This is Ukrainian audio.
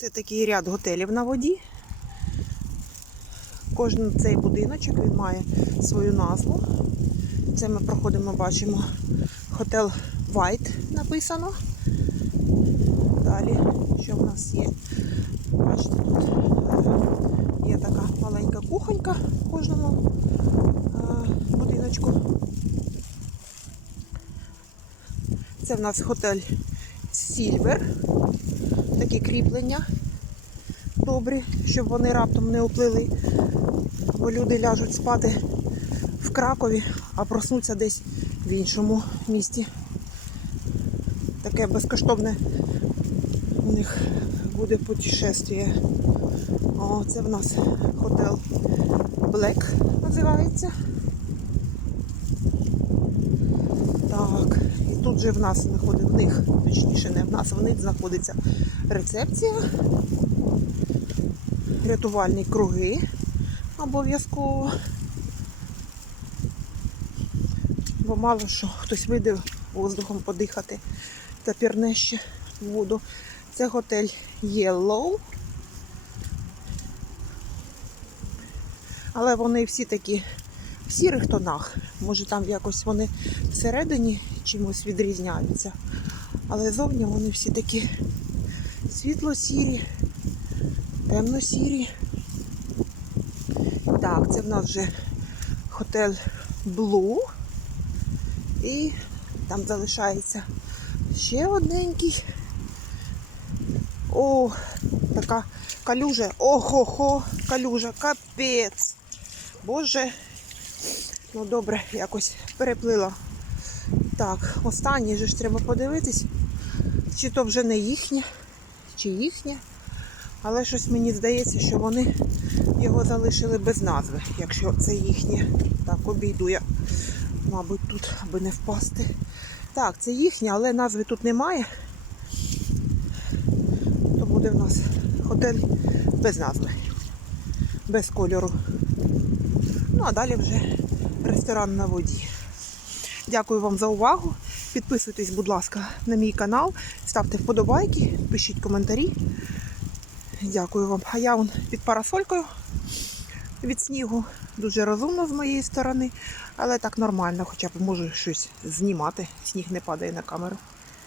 Це такий ряд готелів на воді. Кожен цей будиночок він має свою назву. Це ми проходимо, бачимо Hotel White написано. Далі, що в нас є? Бачите, тут е, є така маленька кухонька в кожному е, будиночку. Це в нас готель Silver. Такі кріплення добрі, щоб вони раптом не оплили, бо люди ляжуть спати в Кракові, а проснуться десь в іншому місті. Таке безкоштовне у них буде путешествие. О, це в нас готел Black називається. Так, і тут же в нас знаходить в них, точніше не в нас, в них знаходиться рецепція, рятувальні круги обов'язково. Бо мало що хтось вийде воздухом подихати та пірне ще воду. Це готель Yellow. Але вони всі такі в сірих тонах. Може там якось вони всередині чимось відрізняються. Але зовні вони всі такі світло-сірі, темно-сірі. Так, це в нас вже готель Blue. І там залишається ще одненький. О, така калюжа. Ого-го, калюжа, капець. Боже. Ну добре, якось переплила. Так, останнє же ж треба подивитись, чи то вже не їхнє, чи їхнє. Але щось мені здається, що вони його залишили без назви, якщо це їхнє. Так, обійду я, мабуть, тут, аби не впасти. Так, це їхнє, але назви тут немає. То буде в нас готель без назви, без кольору. Ну, а далі вже ресторан на воді. Дякую вам за увагу. Підписуйтесь, будь ласка, на мій канал, ставте вподобайки, пишіть коментарі. Дякую вам. А я вон під парасолькою від снігу. Дуже розумно з моєї сторони, але так нормально, хоча б можу щось знімати. Сніг не падає на камеру.